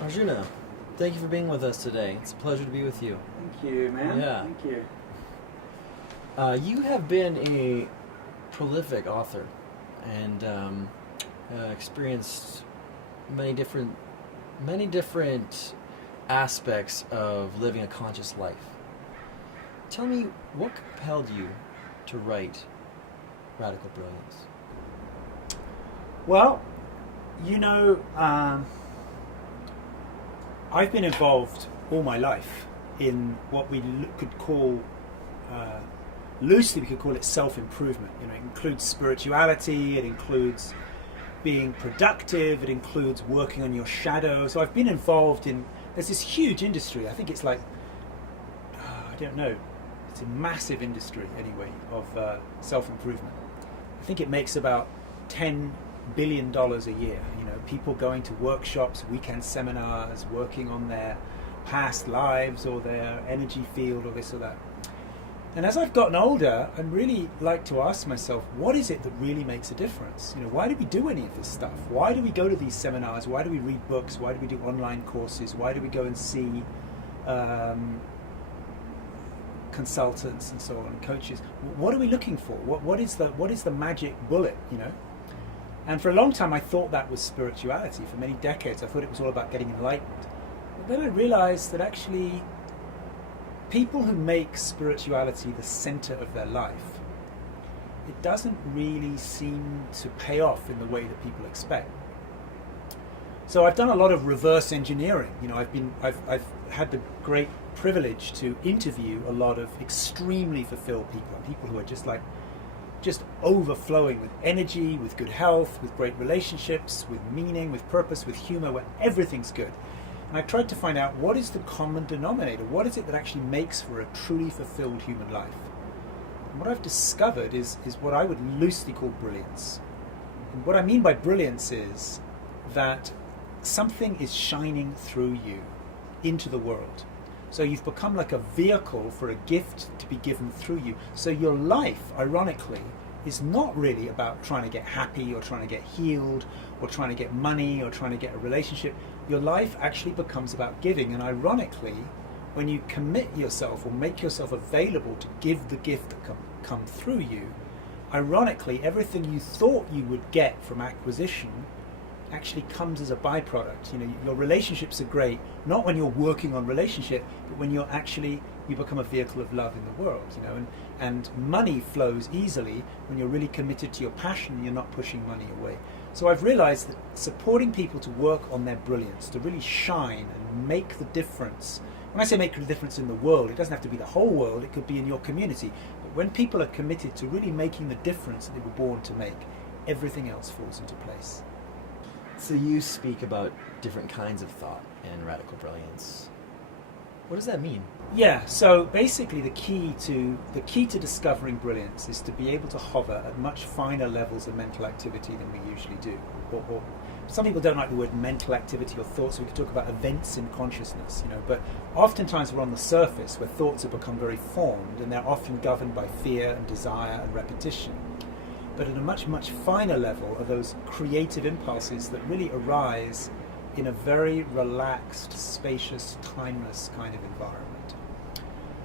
Arjuna, thank you for being with us today. It's a pleasure to be with you. Thank you, man. Yeah. Thank you. You have been a prolific author and experienced many different aspects of living a conscious life. Tell me, what compelled you to write Radical Brilliance? Well, I've been involved all my life in what we could call, loosely we could call it self-improvement. It includes spirituality, it includes being productive, it includes working on your shadow. So I've been involved in, there's this huge industry, I think it's like, I don't know, it's a massive industry anyway of self-improvement. I think it makes about $10 billion a year. People going to workshops, weekend seminars, working on their past lives or their energy field or this or that. And as I've gotten older, I really like to ask myself, what is it that really makes a difference? Why do we do any of this stuff? Why do we go to these seminars? Why do we read books? Why do we do online courses? Why do we go and see consultants and so on, coaches? What are we looking for? What is the magic bullet? And for a long time I thought that was spirituality. For many decades I thought it was all about getting enlightened. But then I realized that actually people who make spirituality the center of their life, it doesn't really seem to pay off in the way that people expect. So I've done a lot of reverse engineering. I've had the great privilege to interview a lot of extremely fulfilled people who are just overflowing with energy, with good health, with great relationships, with meaning, with purpose, with humor, where everything's good. And I tried to find out, what is the common denominator? What is it that actually makes for a truly fulfilled human life? And what I've discovered is what I would loosely call brilliance. And what I mean by brilliance is that something is shining through you into the world. So you've become like a vehicle for a gift to be given through you. So your life, ironically, is not really about trying to get happy or trying to get healed or trying to get money or trying to get a relationship. Your life actually becomes about giving. And ironically, when you commit yourself or make yourself available to give the gift that come through you, ironically, everything you thought you would get from acquisition actually comes as a byproduct. Your relationships are great, not when you're working on relationship, but when you become a vehicle of love in the world, and money flows easily when you're really committed to your passion and you're not pushing money away. So I've realized that supporting people to work on their brilliance, to really shine and make the difference. When I say make the difference in the world, it doesn't have to be the whole world, it could be in your community. But when people are committed to really making the difference that they were born to make, everything else falls into place. So you speak about different kinds of thought in Radical Brilliance. What does that mean? Yeah, so basically the key to discovering brilliance is to be able to hover at much finer levels of mental activity than we usually do. Or some people don't like the word mental activity or thoughts, so we could talk about events in consciousness, but oftentimes we're on the surface where thoughts have become very formed and they're often governed by fear and desire and repetition. But at a much, much finer level are those creative impulses that really arise in a very relaxed, spacious, timeless kind of environment.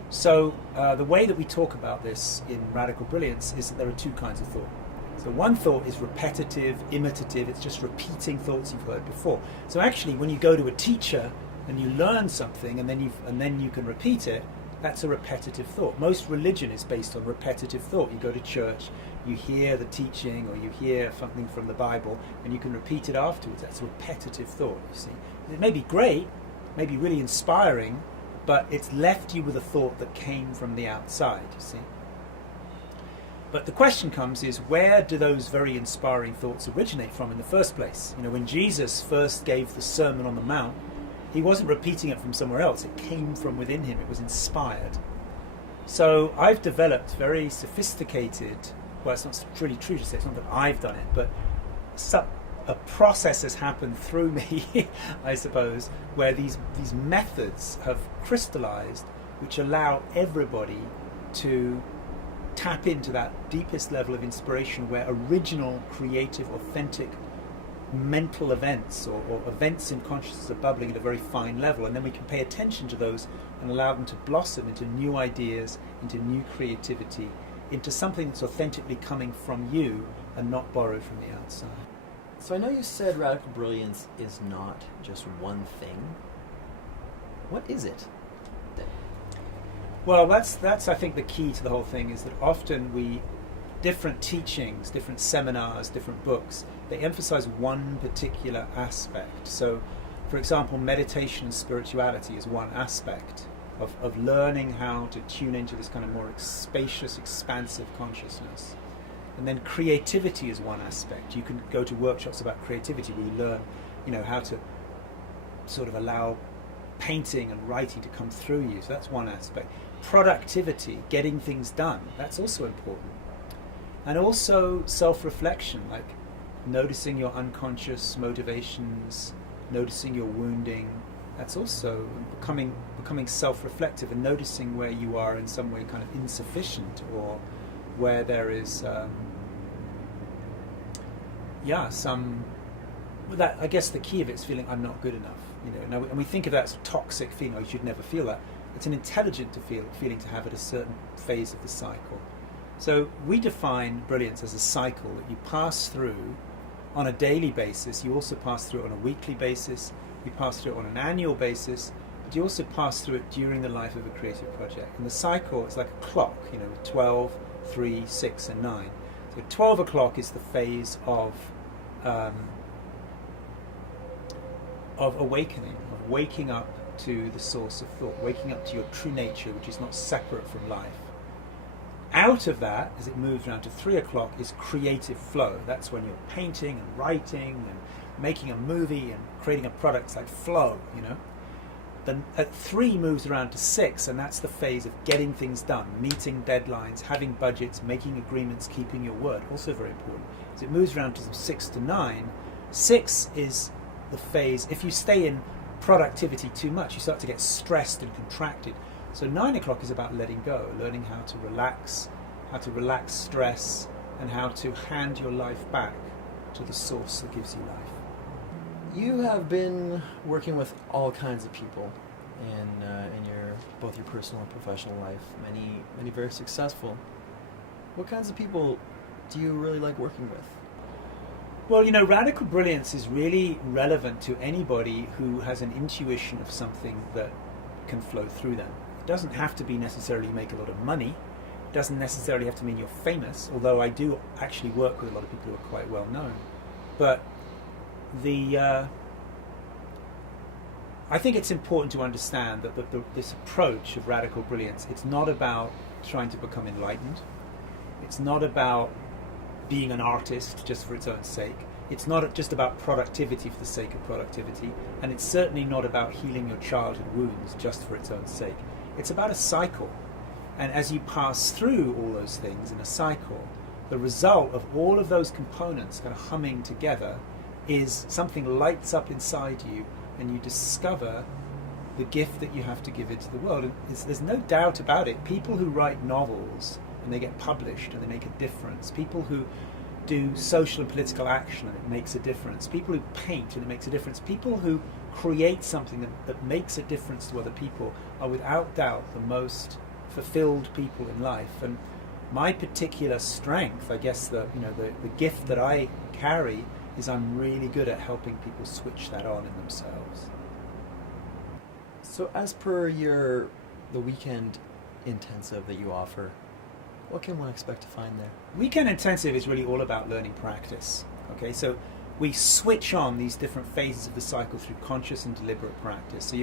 So the way that we talk about this in Radical Brilliance is that there are two kinds of thought. So one thought is repetitive, imitative, it's just repeating thoughts you've heard before. So actually when you go to a teacher and you learn something and then you can repeat it, that's a repetitive thought. Most religion is based on repetitive thought. You go to church, you hear the teaching or you hear something from the Bible and you can repeat it afterwards. That's a repetitive thought, you see. It may be great, may be really inspiring, but it's left you with a thought that came from the outside, you see. But the question comes is, where do those very inspiring thoughts originate from in the first place? When Jesus first gave the Sermon on the Mount, he wasn't repeating it from somewhere else. It came from within him. It was inspired. So I've developed very sophisticated, well, it's not really true to say, it's not that I've done it, but a process has happened through me, I suppose, where these methods have crystallized, which allow everybody to tap into that deepest level of inspiration where original, creative, authentic mental events or events in consciousness are bubbling at a very fine level, and then we can pay attention to those and allow them to blossom into new ideas, into new creativity, into something that's authentically coming from you and not borrowed from the outside. So I know you said radical brilliance is not just one thing. What is it? Well, that's I think the key to the whole thing, is that often different teachings, different seminars, different books, they emphasize one particular aspect. So, for example, meditation and spirituality is one aspect of learning how to tune into this kind of more spacious, expansive consciousness. And then creativity is one aspect. You can go to workshops about creativity where you learn, how to sort of allow painting and writing to come through you. So that's one aspect. Productivity, getting things done, that's also important. And also self-reflection, like noticing your unconscious motivations, noticing your wounding. That's also becoming self-reflective and noticing where you are in some way kind of insufficient, or where there is that, I guess the key of it is feeling I'm not good enough. And we think of that as a toxic feeling. You should never feel that. It's an intelligent feeling to have at a certain phase of the cycle. So we define brilliance as a cycle that you pass through on a daily basis. You also pass through it on a weekly basis. You pass through it on an annual basis. But you also pass through it during the life of a creative project. And the cycle is like a clock, 12, 3, 6, and 9. So 12 o'clock is the phase of awakening, of waking up to the source of thought, waking up to your true nature, which is not separate from life. Out of that, as it moves around to 3 o'clock, is creative flow. That's when you're painting and writing and making a movie and creating a product. It's like flow, Then at 3 moves around to 6, and that's the phase of getting things done, meeting deadlines, having budgets, making agreements, keeping your word. Also very important. As it moves around to 6 to 9, 6 is the phase. If you stay in productivity too much, you start to get stressed and contracted. So 9 o'clock is about letting go, learning how to relax stress, and how to hand your life back to the source that gives you life. You have been working with all kinds of people in both your personal and professional life. Many very successful. What kinds of people do you really like working with? Well, radical brilliance is really relevant to anybody who has an intuition of something that can flow through them. It doesn't have to be necessarily make a lot of money. It doesn't necessarily have to mean you're famous, although I do actually work with a lot of people who are quite well known. But I think it's important to understand that this approach of radical brilliance, it's not about trying to become enlightened. It's not about being an artist just for its own sake. It's not just about productivity for the sake of productivity, and it's certainly not about healing your childhood wounds just for its own sake. It's about a cycle, and as you pass through all those things in a cycle, the result of all of those components kind of humming together is something lights up inside you, and you discover the gift that you have to give into the world. And there's no doubt about it. People who write novels and they get published and they make a difference, people who do social and political action and it makes a difference, people who paint and it makes a difference, people who create something that makes a difference to other people are without doubt the most fulfilled people in life. And my particular strength, I guess, the gift that I carry is I'm really good at helping people switch that on in themselves. So as per the weekend intensive that you offer, what can one expect to find there? Weekend intensive is really all about learning practice. Okay, so we switch on these different phases of the cycle through conscious and deliberate practice. So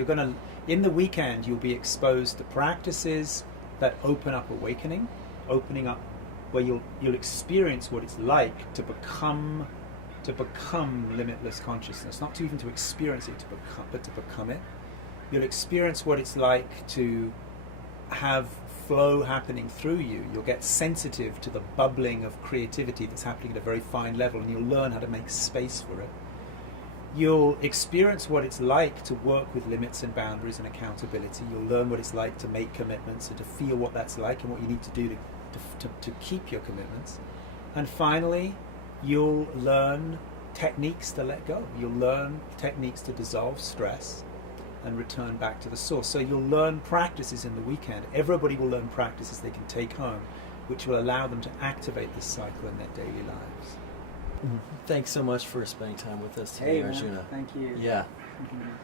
in the weekend, you'll be exposed to practices that open up awakening, opening up where you'll experience what it's like to become limitless consciousness, not even to experience it, but to become it. You'll experience what it's like to have flow happening through you. You'll get sensitive to the bubbling of creativity that's happening at a very fine level, and you'll learn how to make space for it. You'll experience what it's like to work with limits and boundaries and accountability. You'll learn what it's like to make commitments and to feel what that's like and what you need to do to keep your commitments. And finally, you'll learn techniques to let go. You'll learn techniques to dissolve stress and return back to the source. So you'll learn practices in the weekend. Everybody will learn practices they can take home, which will allow them to activate this cycle in their daily lives. Thanks so much for spending time with us today, Hey, man. Arjuna. Thank you. Yeah.